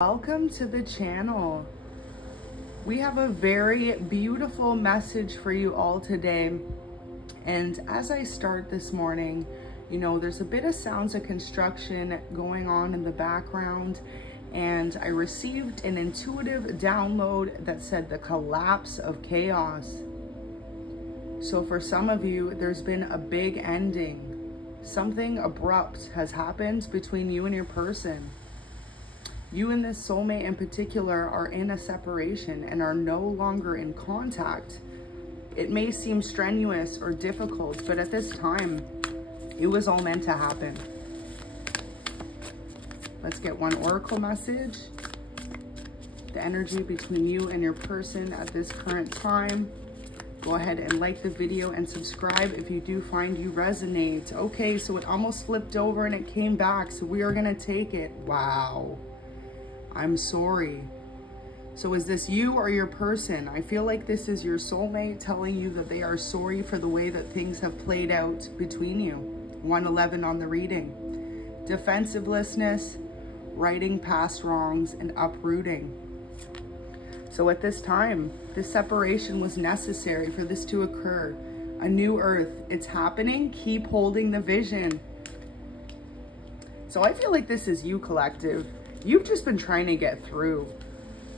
Welcome to the channel. We have a very beautiful message for you all today. And as I start this morning, you know, there's a bit of sounds of construction going on in the background, and I received an intuitive download that said the collapse of chaos. So for some of you, there's been a big ending. Something abrupt has happened between you and your person. You and this soulmate in particular are in a separation and are no longer in contact. It may seem strenuous or difficult, but at this time, it was all meant to happen. Let's get one oracle message. The energy between you and your person at this current time. Go ahead and like the video and subscribe if you do find you resonate. Okay, so it almost flipped over and it came back, so we are gonna take it. Wow. I'm sorry. So is this you or your person? I feel like this is your soulmate telling you that they are sorry for the way that things have played out between you. 111 on the reading. Defensiveness, righting past wrongs, and uprooting. So at this time, this separation was necessary for this to occur. A new earth, it's happening. Keep holding the vision. So I feel like this is you, collective. You've just been trying to get through.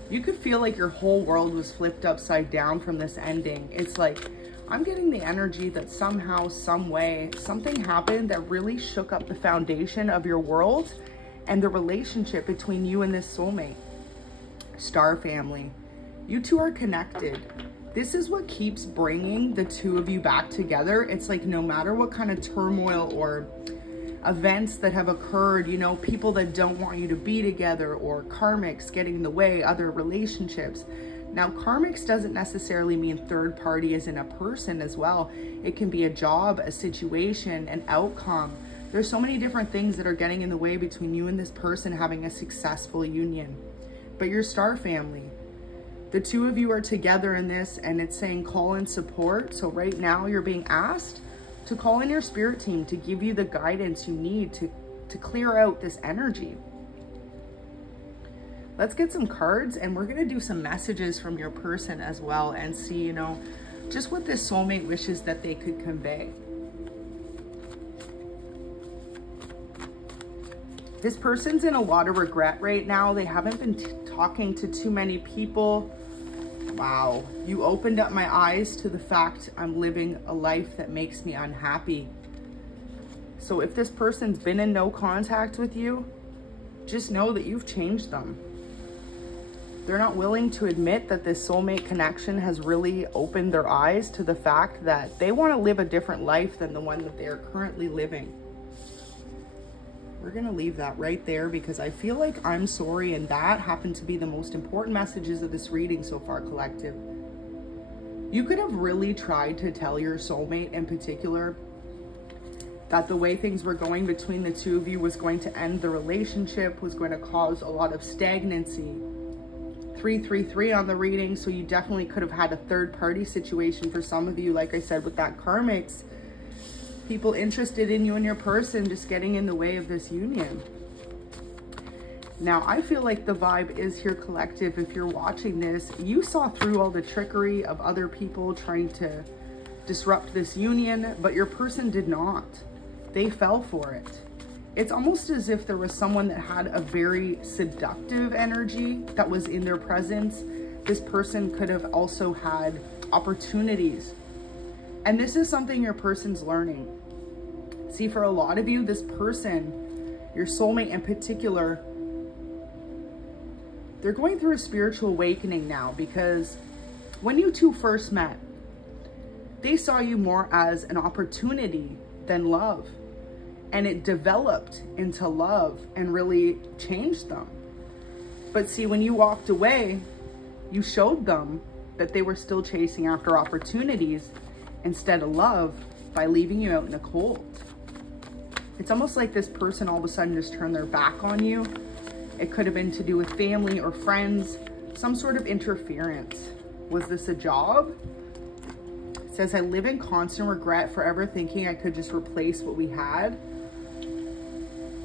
You could feel like your whole world was flipped upside down from this ending. It's like, I'm getting the energy that somehow, some way, something happened that really shook up the foundation of your world and the relationship between you and this soulmate. Star family, you two are connected. This is what keeps bringing the two of you back together. It's like no matter what kind of turmoil or events that have occurred, you know, people that don't want you to be together, or karmics getting in the way, other relationships. Now, karmics doesn't necessarily mean third party as in a person as well. It can be a job, a situation, an outcome. There's so many different things that are getting in the way between you and this person having a successful union. But your star family, the two of you are together in this, and it's saying call in support. So right now you're being asked to call in your spirit team to give you the guidance you need to clear out this energy. Let's get some cards, and we're going to do some messages from your person as well and see, you know, just what this soulmate wishes that they could convey. This person's in a lot of regret right now. They haven't been talking to too many people. Wow, you opened up my eyes to the fact I'm living a life that makes me unhappy. So if this person's been in no contact with you, just know that you've changed them. They're not willing to admit that this soulmate connection has really opened their eyes to the fact that they want to live a different life than the one that they are currently living. We're going to leave that right there because I feel like I'm sorry, and that happened to be the most important messages of this reading so far, collective. You could have really tried to tell your soulmate in particular that the way things were going between the two of you was going to end the relationship, was going to cause a lot of stagnancy. 333 on the reading, so you definitely could have had a third party situation for some of you, like I said, with that karmics. People interested in you and your person just getting in the way of this union. Now, I feel like the vibe is here, collective. If you're watching this, you saw through all the trickery of other people trying to disrupt this union, but your person did not. They fell for it. It's almost as if there was someone that had a very seductive energy that was in their presence. This person could have also had opportunities. And this is something your person's learning. See, for a lot of you, this person, your soulmate in particular, they're going through a spiritual awakening now, because when you two first met, they saw you more as an opportunity than love. And it developed into love and really changed them. But see, when you walked away, you showed them that they were still chasing after opportunities instead of love by leaving you out in the cold. It's almost like this person all of a sudden just turned their back on you. It could have been to do with family or friends, some sort of interference. Was this a job? It says, I live in constant regret, forever thinking I could just replace what we had.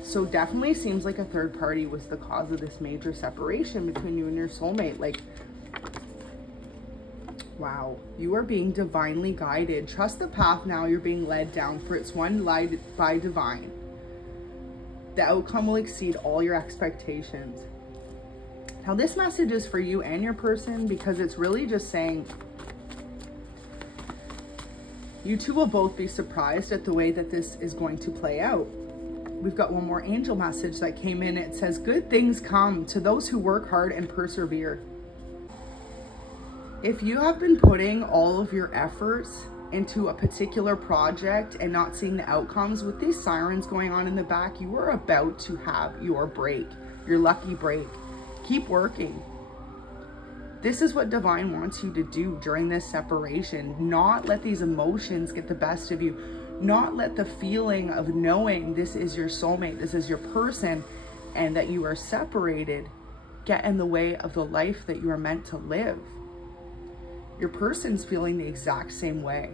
So definitely seems like a third party was the cause of this major separation between you and your soulmate. Like, wow, you are being divinely guided. Trust the path now you're being led down, for it's one led by divine. The outcome will exceed all your expectations. Now this message is for you and your person, because it's really just saying you two will both be surprised at the way that this is going to play out. We've got one more angel message that came in. It says, good things come to those who work hard and persevere. If you have been putting all of your efforts into a particular project and not seeing the outcomes, with these sirens going on in the back, you are about to have your break, your lucky break. Keep working. This is what divine wants you to do during this separation. Not let these emotions get the best of you. Not let the feeling of knowing this is your soulmate, this is your person, and that you are separated get in the way of the life that you are meant to live. Your person's feeling the exact same way.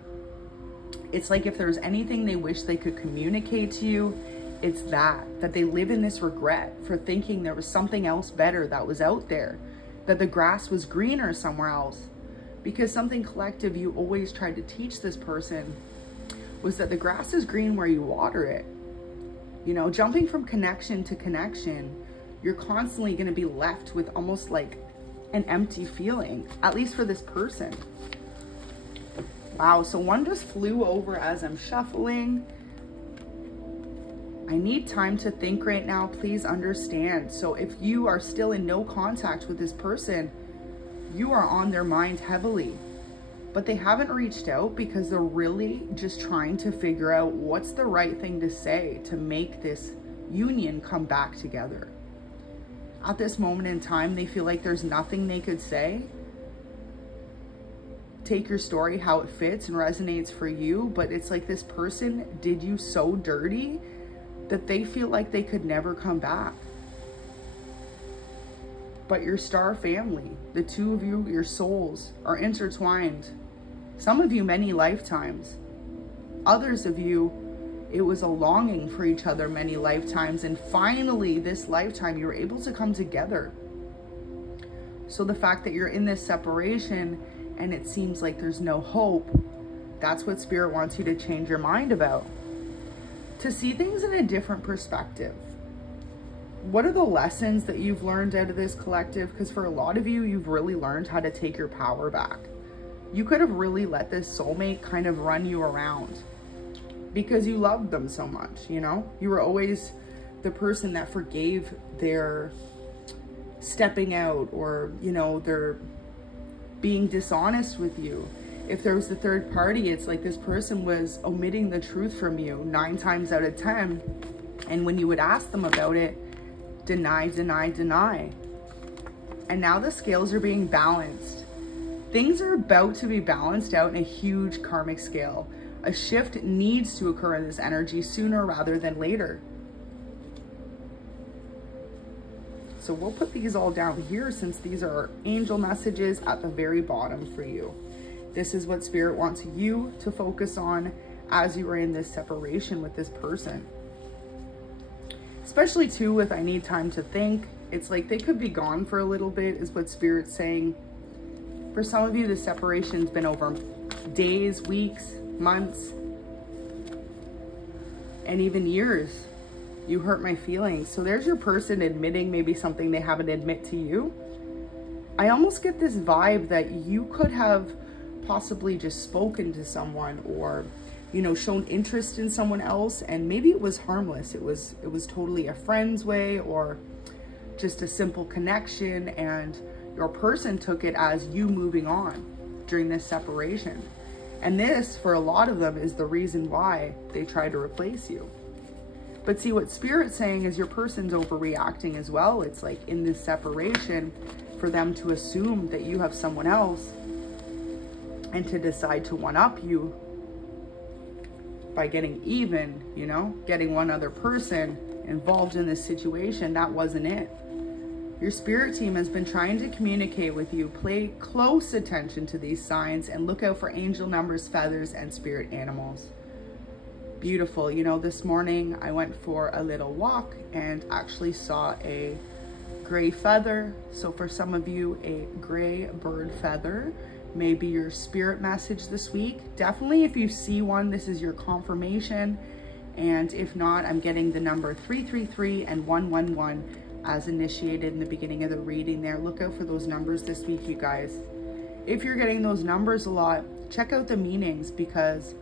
It's like if there's anything they wish they could communicate to you, it's that they live in this regret for thinking there was something else better that was out there, that the grass was greener somewhere else. Because something collective you always tried to teach this person was that the grass is green where you water it. You know, jumping from connection to connection, you're constantly going to be left with almost like an empty feeling, at least for this person. Wow, so one just flew over as I'm shuffling. I need time to think right now, please understand. So if you are still in no contact with this person, you are on their mind heavily, but they haven't reached out because they're really just trying to figure out what's the right thing to say to make this union come back together. At this moment in time, they feel like there's nothing they could say. Take your story how it fits and resonates for you, but it's like this person did you so dirty that they feel like they could never come back. But your star family, the two of you, your souls are intertwined. Some of you many lifetimes. Others of you, it was a longing for each other many lifetimes, and finally this lifetime you were able to come together. So the fact that you're in this separation and it seems like there's no hope, that's what Spirit wants you to change your mind about. To see things in a different perspective. What are the lessons that you've learned out of this collective? Because for a lot of you, you've really learned how to take your power back. You could have really let this soulmate kind of run you around because you loved them so much, you know? You were always the person that forgave their stepping out, or, you know, their being dishonest with you. If there was the third party, it's like this person was omitting the truth from you 9 times out of 10. And when you would ask them about it, deny, deny, deny. And now the scales are being balanced. Things are about to be balanced out in a huge karmic scale. A shift needs to occur in this energy sooner rather than later. So we'll put these all down here, since these are angel messages at the very bottom for you. This is what Spirit wants you to focus on as you are in this separation with this person. Especially too with I need time to think. It's like they could be gone for a little bit is what Spirit's saying. For some of you, the separation's been over days, weeks, months, and even years. You hurt my feelings. So there's your person admitting maybe something they haven't admit to you. I almost get this vibe that you could have possibly just spoken to someone, or, you know, shown interest in someone else, and maybe it was harmless. It was totally a friend's way, or just a simple connection, and your person took it as you moving on during this separation. And this, for a lot of them, is the reason why they try to replace you. But see, what Spirit's saying is your person's overreacting as well. It's like in this separation, for them to assume that you have someone else and to decide to one-up you by getting even, you know, getting one other person involved in this situation. That wasn't it. Your spirit team has been trying to communicate with you. Pay close attention to these signs and look out for angel numbers, feathers, and spirit animals. Beautiful. You know, this morning I went for a little walk and actually saw a gray feather. So for some of you, a gray bird feather may be your spirit message this week. Definitely, if you see one, this is your confirmation. And if not, I'm getting the number 333 and 111 as initiated in the beginning of the reading there. Look out for those numbers this week, you guys. If you're getting those numbers a lot, check out the meanings, because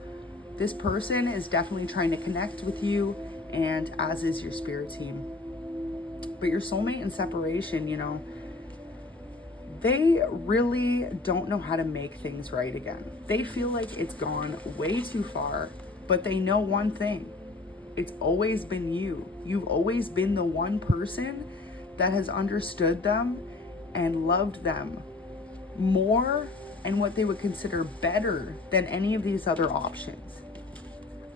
this person is definitely trying to connect with you, and as is your spirit team. But your soulmate in separation, you know, they really don't know how to make things right again. They feel like it's gone way too far, but they know one thing. It's always been you. You've always been the one person that has understood them and loved them more and what they would consider better than any of these other options.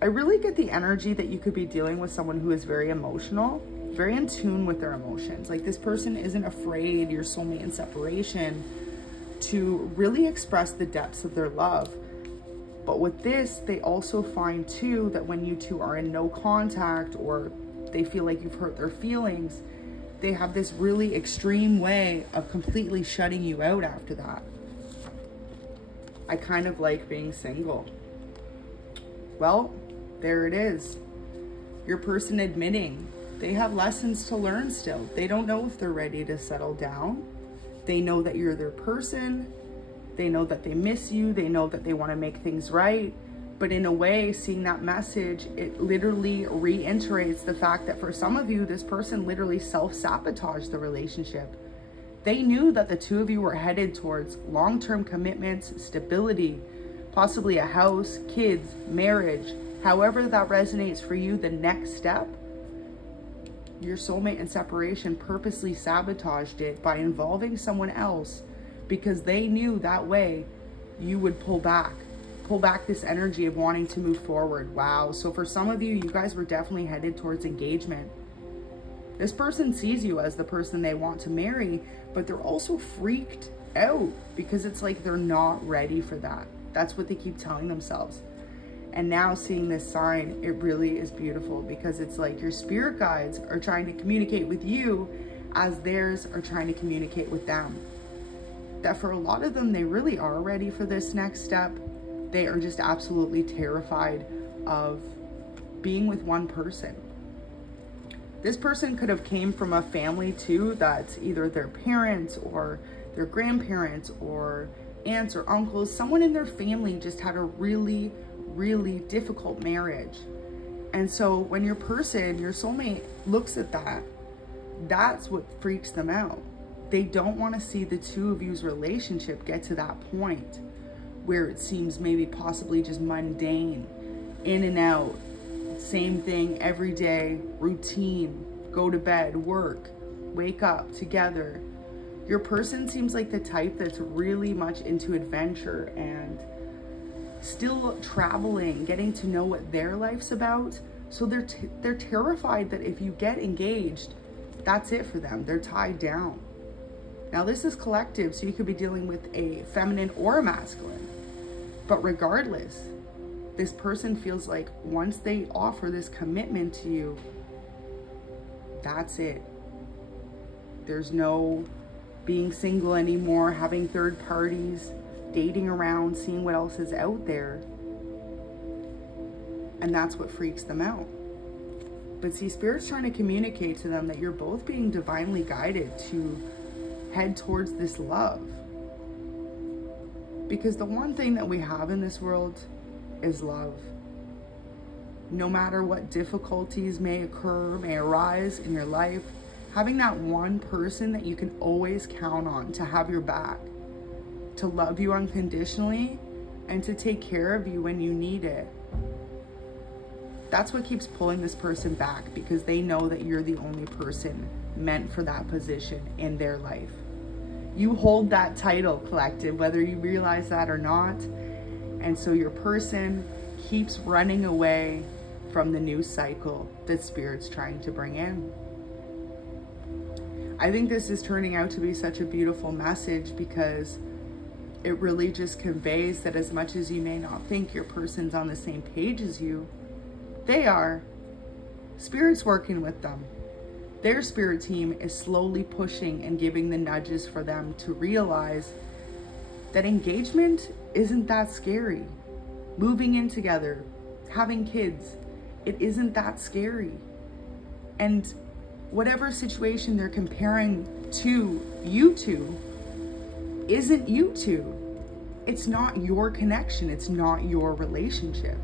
I really get the energy that you could be dealing with someone who is very emotional, very in tune with their emotions. Like, this person isn't afraid, your soulmate in separation, to really express the depths of their love. But with this, they also find too that when you two are in no contact, or they feel like you've hurt their feelings, they have this really extreme way of completely shutting you out after that. I kind of like being single. Well, there it is. Your person admitting they have lessons to learn still. They don't know if they're ready to settle down. They know that you're their person. They know that they miss you. They know that they want to make things right. But in a way, seeing that message, it literally reiterates the fact that for some of you, this person literally self-sabotaged the relationship. They knew that the two of you were headed towards long-term commitments, stability, possibly a house, kids, marriage, however that resonates for you, the next step. Your soulmate in separation purposely sabotaged it by involving someone else, because they knew that way you would pull back this energy of wanting to move forward. Wow. So for some of you, you guys were definitely headed towards engagement. This person sees you as the person they want to marry, but they're also freaked out because it's like they're not ready for that. That's what they keep telling themselves. And now seeing this sign, it really is beautiful, because it's like your spirit guides are trying to communicate with you as theirs are trying to communicate with them. That for a lot of them, they really are ready for this next step. They are just absolutely terrified of being with one person. This person could have came from a family too, that's either their parents or their grandparents or aunts or uncles. Someone in their family just had a really, really difficult marriage. And so when your person, your soulmate, looks at that, that's what freaks them out. They don't want to see the two of you's relationship get to that point where it seems maybe possibly just mundane, in and out, same thing every day, routine, go to bed, work, wake up together. Your person seems like the type that's really much into adventure and still traveling, getting to know what their life's about. So they're terrified that if you get engaged, that's it for them. They're tied down. Now this is collective, so you could be dealing with a feminine or a masculine. But regardless, this person feels like once they offer this commitment to you, that's it. There's no being single anymore, having third parties, dating around, seeing what else is out there. And that's what freaks them out. But see, Spirit's trying to communicate to them that you're both being divinely guided to head towards this love. Because the one thing that we have in this world is love. No matter what difficulties may occur, may arise in your life, having that one person that you can always count on to have your back, to love you unconditionally, and to take care of you when you need it. That's what keeps pulling this person back, because they know that you're the only person meant for that position in their life. You hold that title, collective, whether you realize that or not. And so your person keeps running away from the new cycle that Spirit's trying to bring in. I think this is turning out to be such a beautiful message, because it really just conveys that as much as you may not think your person's on the same page as you, They are. Spirit's working with them. Their spirit team is slowly pushing and giving the nudges for them to realize that engagement isn't that scary. Moving in together, having kids, it isn't that scary. And whatever situation they're comparing to you two isn't you two. It's not your connection. It's not your relationship.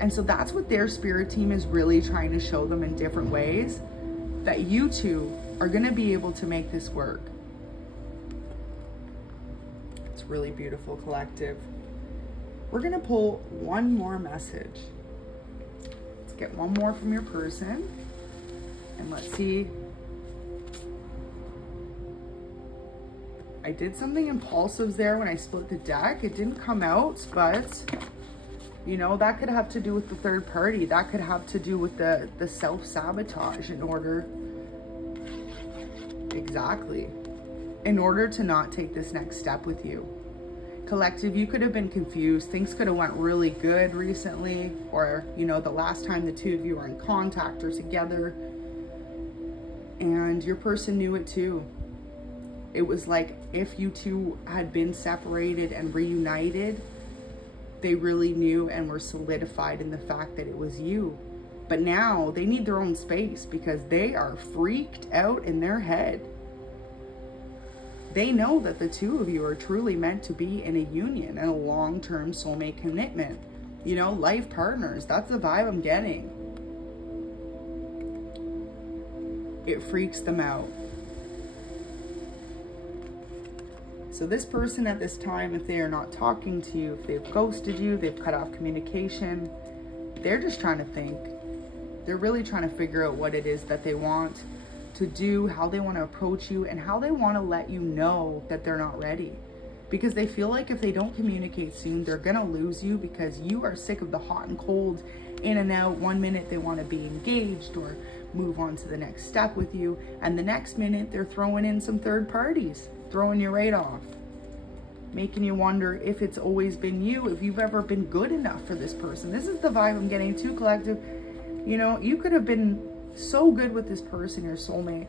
And so that's what their spirit team is really trying to show them in different ways, that you two are going to be able to make this work. It's really beautiful, collective. We're going to pull one more message. Let's get one more from your person. And let's see. I did something impulsive there when I split the deck. It didn't come out, but you know, that could have to do with the third party. That could have to do with the self-sabotage in order, exactly, in order to not take this next step with you. Collective, you could have been confused. Things could have went really good recently, or, you know, the last time the two of you were in contact or together, and your person knew it too. It was like if you two had been separated and reunited, they really knew and were solidified in the fact that it was you. But now they need their own space because they are freaked out in their head. They know that the two of you are truly meant to be in a union and a long-term soulmate commitment. You know, life partners. That's the vibe I'm getting. It freaks them out. So this person at this time, if they are not talking to you, if they've ghosted you, they've cut off communication, they're just trying to think. They're really trying to figure out what it is that they want to do, how they want to approach you, and how they want to let you know that they're not ready. Because they feel like if they don't communicate soon, they're going to lose you because you are sick of the hot and cold, in and out. One minute they want to be engaged or move on to the next step with you, and the next minute they're throwing in some third parties, throwing you right off, making you wonder if it's always been you, if you've ever been good enough for this person. This is the vibe I'm getting too, collective. You know, you could have been so good with this person, your soulmate.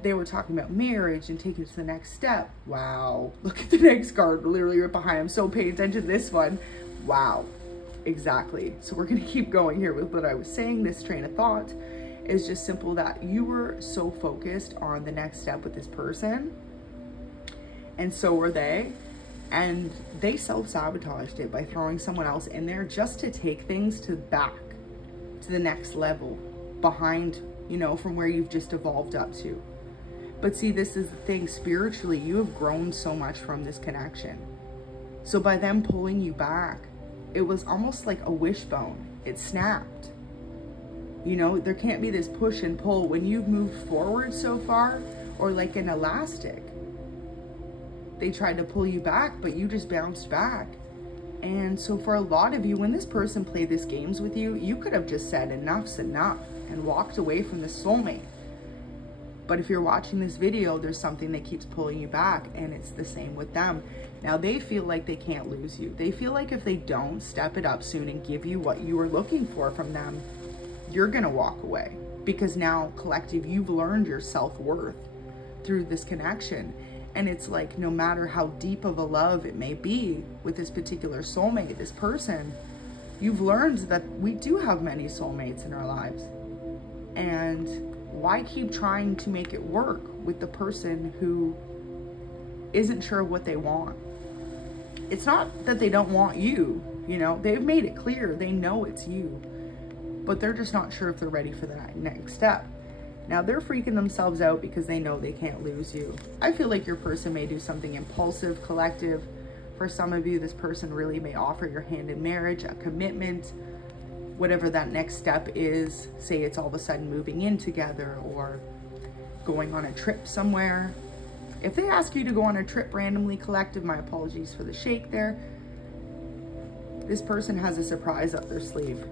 They were talking about marriage and taking it to the next step. Wow. Look at the next card, literally right behind. I'm so paying attention to this one. Wow. Exactly. So we're going to keep going here with what I was saying. This train of thought is just simple, that you were so focused on the next step with this person, and so were they. And they self-sabotaged it by throwing someone else in there just to take things to the next level behind, you know, from where you've just evolved up to. But see, this is the thing, spiritually, you have grown so much from this connection. So by them pulling you back, it was almost like a wishbone. It snapped. You know, there can't be this push and pull when you've moved forward so far, or like an elastic. They tried to pull you back, but you just bounced back. And so for a lot of you, when this person played these games with you, you could have just said enough's enough and walked away from the soulmate. But if you're watching this video, there's something that keeps pulling you back, and it's the same with them. Now they feel like they can't lose you. They feel like if they don't step it up soon and give you what you were looking for from them, you're gonna walk away. Because now, collective, you've learned your self-worth through this connection. And it's like, no matter how deep of a love it may be with this particular soulmate, this person, you've learned that we do have many soulmates in our lives. And why keep trying to make it work with the person who isn't sure what they want? It's not that they don't want you, you know, they've made it clear, they know it's you, but they're just not sure if they're ready for that next step. Now they're freaking themselves out because they know they can't lose you. I feel like your person may do something impulsive, collective. For some of you, this person really may offer your hand in marriage, a commitment, whatever that next step is. Say it's all of a sudden moving in together or going on a trip somewhere. If they ask you to go on a trip randomly, collective, my apologies for the shake there. This person has a surprise up their sleeve.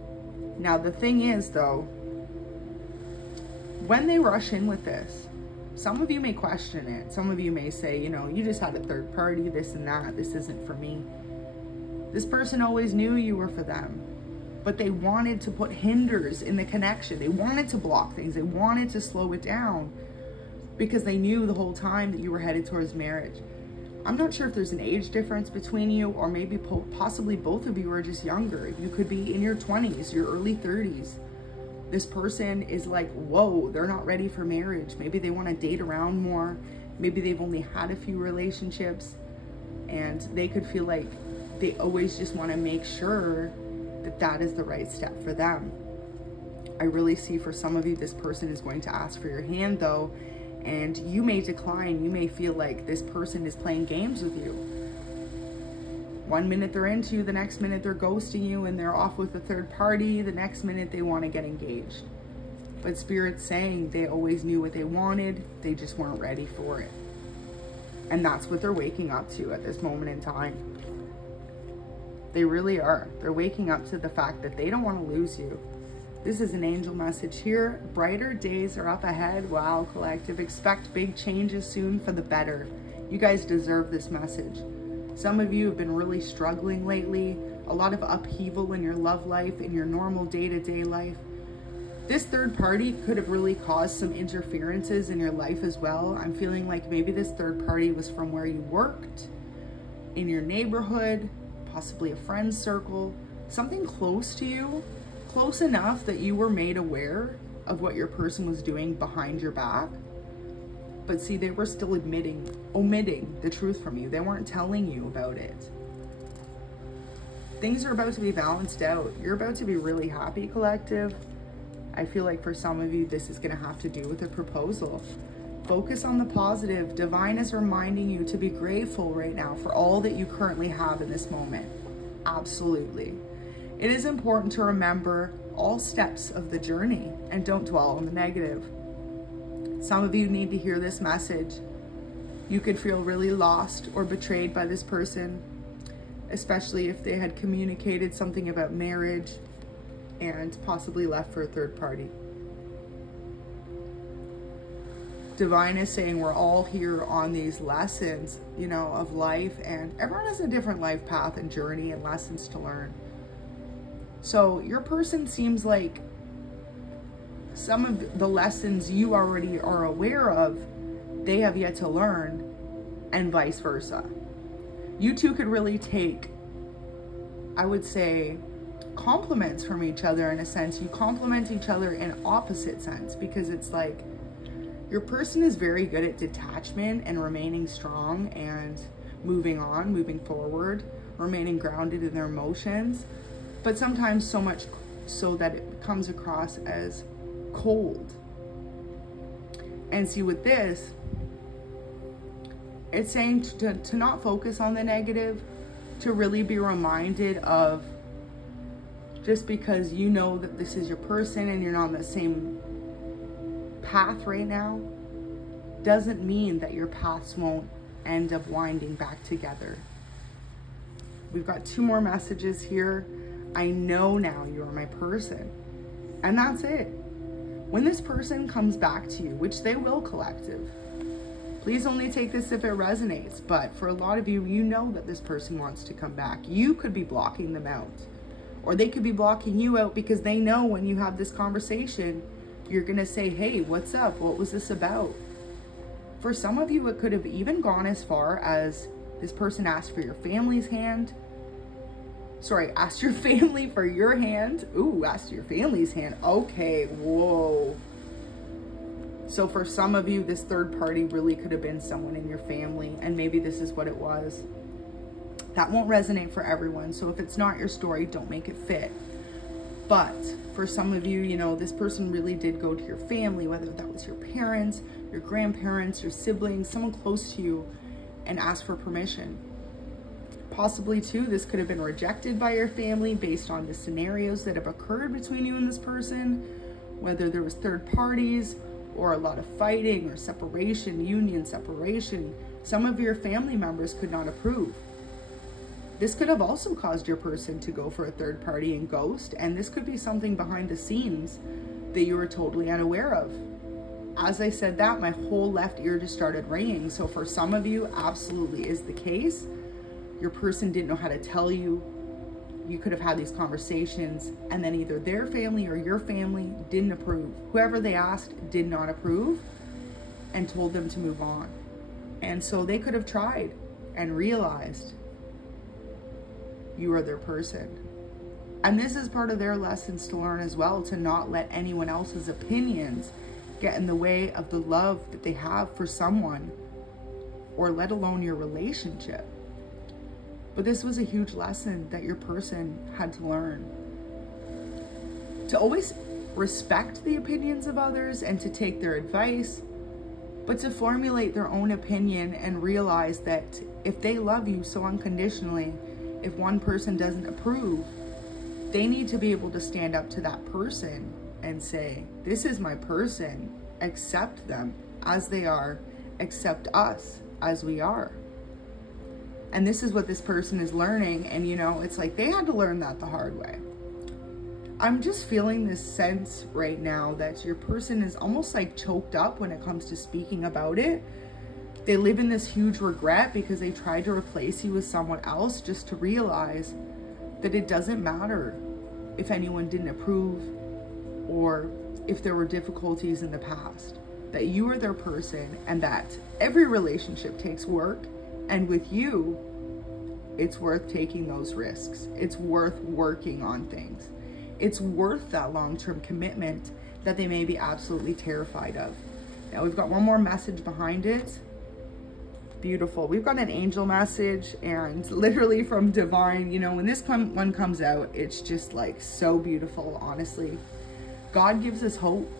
Now the thing is though, when they rush in with this, some of you may question it. Some of you may say, you know, you just had a third party, this and that. This isn't for me. This person always knew you were for them. but they wanted to put hinders in the connection. They wanted to block things. They wanted to slow it down because they knew the whole time that you were headed towards marriage. I'm not sure if there's an age difference between you, or maybe possibly both of you are just younger. You could be in your 20s, your early 30s. This person is like, whoa, they're not ready for marriage. Maybe they want to date around more. Maybe they've only had a few relationships, and they could feel like they always just want to make sure that that is the right step for them. I really see for some of you, this person is going to ask for your hand though, and you may decline. You may feel like this person is playing games with you. One minute they're into you, the next minute they're ghosting you and they're off with a third party. The next minute they want to get engaged. But Spirit's saying they always knew what they wanted. They just weren't ready for it. And that's what they're waking up to at this moment in time. They really are. They're waking up to the fact that they don't want to lose you. This is an angel message here. Brighter days are up ahead. Wow, collective. Expect big changes soon for the better. You guys deserve this message. Some of you have been really struggling lately. A lot of upheaval in your love life, in your normal day-to-day life. This third party could have really caused some interferences in your life as well. I'm feeling like maybe this third party was from where you worked, in your neighborhood, possibly a friend's circle, something close to you, close enough that you were made aware of what your person was doing behind your back. But see, they were still omitting the truth from you. They weren't telling you about it. Things are about to be balanced out. You're about to be really happy, collective. I feel like for some of you, this is going to have to do with a proposal. Focus on the positive. Divine is reminding you to be grateful right now for all that you currently have in this moment. Absolutely. It is important to remember all steps of the journey and don't dwell on the negative. Some of you need to hear this message. You could feel really lost or betrayed by this person, especially if they had communicated something about marriage and possibly left for a third party. Divine is saying we're all here on these lessons, you know, of life, and everyone has a different life path and journey and lessons to learn. So your person seems like some of the lessons you already are aware of, they have yet to learn, and vice versa. You two could really take, I would say, compliments from each other in a sense. You compliment each other in opposite sense, because it's like your person is very good at detachment and remaining strong and moving on, moving forward, remaining grounded in their emotions, but sometimes so much so that it comes across as cold. And see, with this, it's saying to not focus on the negative, to really be reminded of, just because you know that this is your person and you're not on the same path right now, doesn't mean that your paths won't end up winding back together. We've got two more messages here. I know now you are my person. And that's it. When this person comes back to you, which they will, collective, please only take this if it resonates. But for a lot of you, you know that this person wants to come back. You could be blocking them out, or they could be blocking you out because they know when you have this conversation, you're going to say, hey, what's up? What was this about? For some of you, it could have even gone as far as this person asked for your family's hand. Sorry, asked your family for your hand. Ooh, asked your family's hand. Okay, whoa. So for some of you, this third party really could have been someone in your family, and maybe this is what it was. That won't resonate for everyone. So if it's not your story, don't make it fit. But for some of you, you know, this person really did go to your family, whether that was your parents, your grandparents, your siblings, someone close to you, and ask for permission. Possibly too, this could have been rejected by your family based on the scenarios that have occurred between you and this person, whether there was third parties or a lot of fighting or separation, union, separation. Some of your family members could not approve. This could have also caused your person to go for a third party and ghost, and this could be something behind the scenes that you were totally unaware of. As I said that, my whole left ear just started ringing. So for some of you, absolutely is the case. Your person didn't know how to tell you. you could have had these conversations and then either their family or your family didn't approve. Whoever they asked did not approve and told them to move on. And so they could have tried and realized you are their person. And this is part of their lessons to learn as well, to not let anyone else's opinions get in the way of the love that they have for someone, or let alone your relationship. But this was a huge lesson that your person had to learn. To always respect the opinions of others and to take their advice, but to formulate their own opinion and realize that if they love you so unconditionally, if one person doesn't approve, they need to be able to stand up to that person and say, this is my person, accept them as they are, accept us as we are. And this is what this person is learning. And you know, it's like they had to learn that the hard way. I'm just feeling this sense right now that your person is almost like choked up when it comes to speaking about it. They live in this huge regret because they tried to replace you with someone else, just to realize that it doesn't matter if anyone didn't approve or if there were difficulties in the past, that you are their person and that every relationship takes work. And with you, it's worth taking those risks. It's worth working on things. It's worth that long-term commitment that they may be absolutely terrified of. Now we've got one more message behind it. Beautiful. We've got an angel message, and literally from divine, you know, when this one comes out, it's just like so beautiful, honestly. God gives us hope.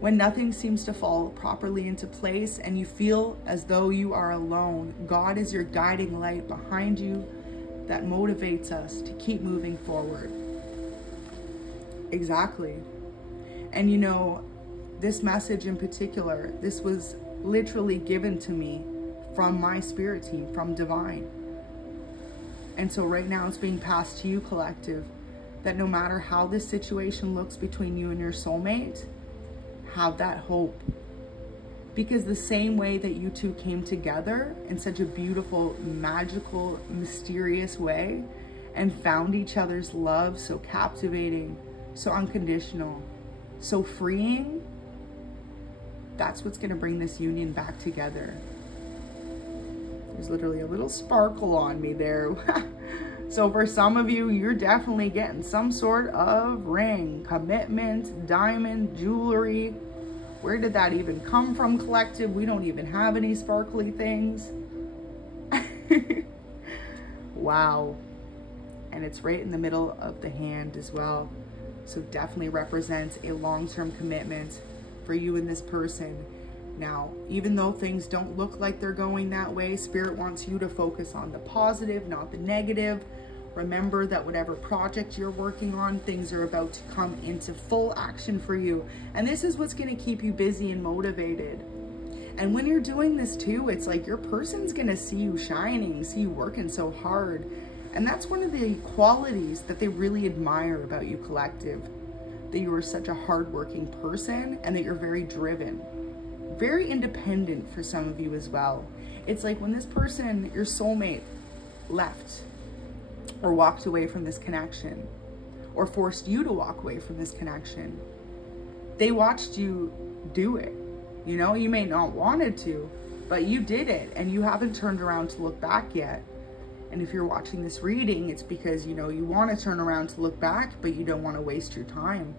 When nothing seems to fall properly into place and you feel as though you are alone, God is your guiding light behind you that motivates us to keep moving forward. Exactly. And you know, this message in particular, this was literally given to me from my spirit team, from divine. And so right now it's being passed to you, collective, that no matter how this situation looks between you and your soulmate, have that hope. Because the same way that you two came together in such a beautiful, magical, mysterious way and found each other's love so captivating, so unconditional, so freeing, that's what's going to bring this union back together. There's literally a little sparkle on me there. So for some of you, you're definitely getting some sort of ring, commitment, diamond, jewelry. Where did that even come from, collective? We don't even have any sparkly things. Wow. And it's right in the middle of the hand as well. So definitely represents a long-term commitment for you and this person. Now, even though things don't look like they're going that way, Spirit wants you to focus on the positive, not the negative. Remember that whatever project you're working on, things are about to come into full action for you. And this is what's going to keep you busy and motivated. And when you're doing this too, it's like your person's going to see you shining, see you working so hard. And that's one of the qualities that they really admire about you, collective. That you are such a hardworking person and that you're very driven. Very independent for some of you as well. It's like when this person, your soulmate, left or walked away from this connection or forced you to walk away from this connection, they watched you do it. You know, you may not wanted to, but you did it and you haven't turned around to look back yet. And if you're watching this reading, it's because, you know, you want to turn around to look back, but you don't want to waste your time.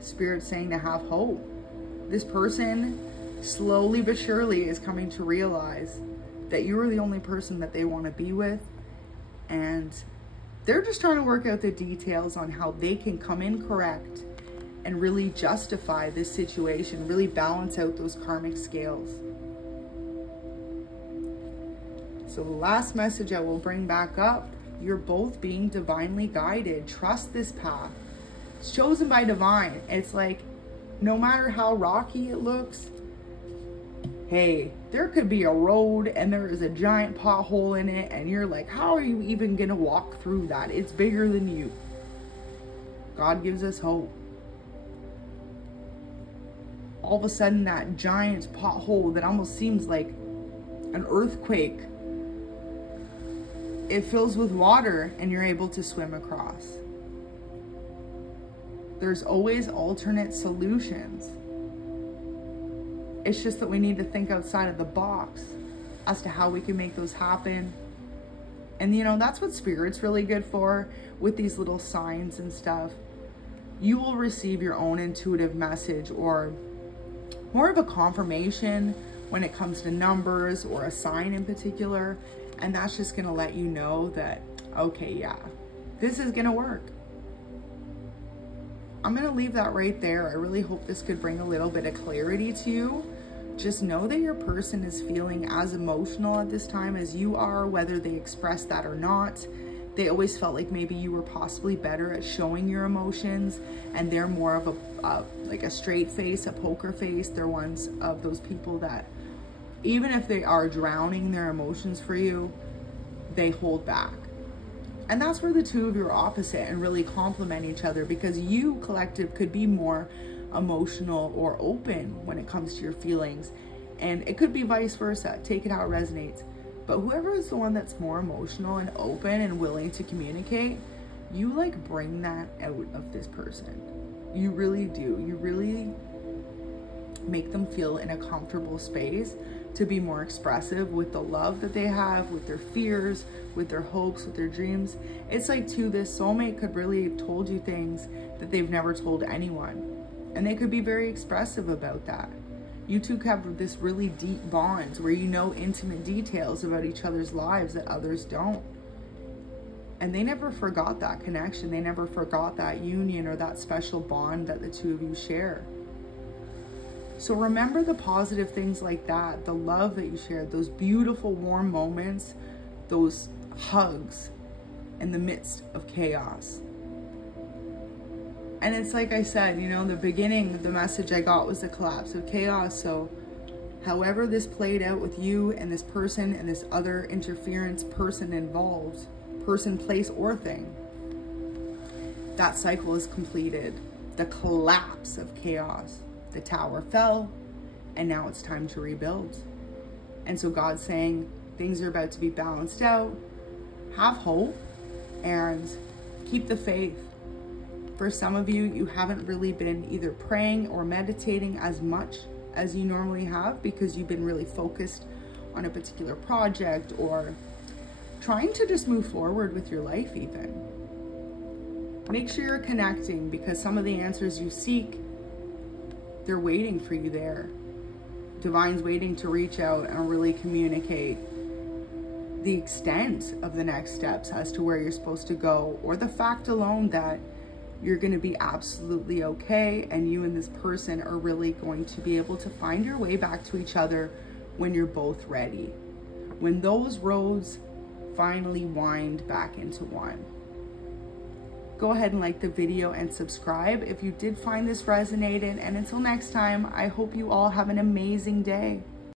Spirit's saying to have hope. This person slowly but surely is coming to realize that you are the only person that they want to be with. And they're just trying to work out the details on how they can come in correct and really justify this situation, really balance out those karmic scales. So the last message I will bring back up, you're both being divinely guided. Trust this path. It's chosen by divine. It's like, no matter how rocky it looks, hey, there could be a road and there is a giant pothole in it and you're like, how are you even gonna walk through that? It's bigger than you. God gives us hope. All of a sudden, that giant pothole that almost seems like an earthquake it fills with water and you're able to swim across. There's always alternate solutions. It's just that we need to think outside of the box as to how we can make those happen. And you know, that's what Spirit's really good for with these little signs and stuff. You will receive your own intuitive message, or more of a confirmation when it comes to numbers or a sign in particular. And that's just gonna let you know that, okay, yeah, this is gonna work. I'm gonna leave that right there. I really hope this could bring a little bit of clarity to you. Just know that your person is feeling as emotional at this time as you are, whether they express that or not. They always felt like maybe you were possibly better at showing your emotions, and they're more of like a straight face, a poker face. They're ones of those people that, even if they are drowning their emotions for you, they hold back. And that's where the two of you are opposite and really complement each other, because you, collective, could be more emotional or open when it comes to your feelings, and it could be vice versa. Take it how it resonates. But whoever is the one that's more emotional and open and willing to communicate, you like bring that out of this person. You really do. You really make them feel in a comfortable space to be more expressive with the love that they have, with their fears, with their hopes, with their dreams. It's like, too, this soulmate could really have told you things that they've never told anyone. And they could be very expressive about that. You two have this really deep bond where you know intimate details about each other's lives that others don't. And they never forgot that connection. They never forgot that union or that special bond that the two of you share. So remember the positive things like that, the love that you shared, those beautiful warm moments, those hugs in the midst of chaos. And it's like I said, you know, the beginning, the message I got was the collapse of chaos. So however this played out with you and this person and this other interference person involved, person, place, or thing, that cycle is completed. The collapse of chaos. The tower fell, and now it's time to rebuild. And so God's saying things are about to be balanced out. Have hope and keep the faith. For some of you, you haven't really been either praying or meditating as much as you normally have, because you've been really focused on a particular project or trying to just move forward with your life even. Make sure you're connecting, because some of the answers you seek, they're waiting for you there. Divine's waiting to reach out and really communicate the extent of the next steps as to where you're supposed to go, or the fact alone that you're going to be absolutely okay, and you and this person are really going to be able to find your way back to each other when you're both ready. When those roads finally wind back into one. Go ahead and like the video and subscribe if you did find this resonated. And until next time, I hope you all have an amazing day.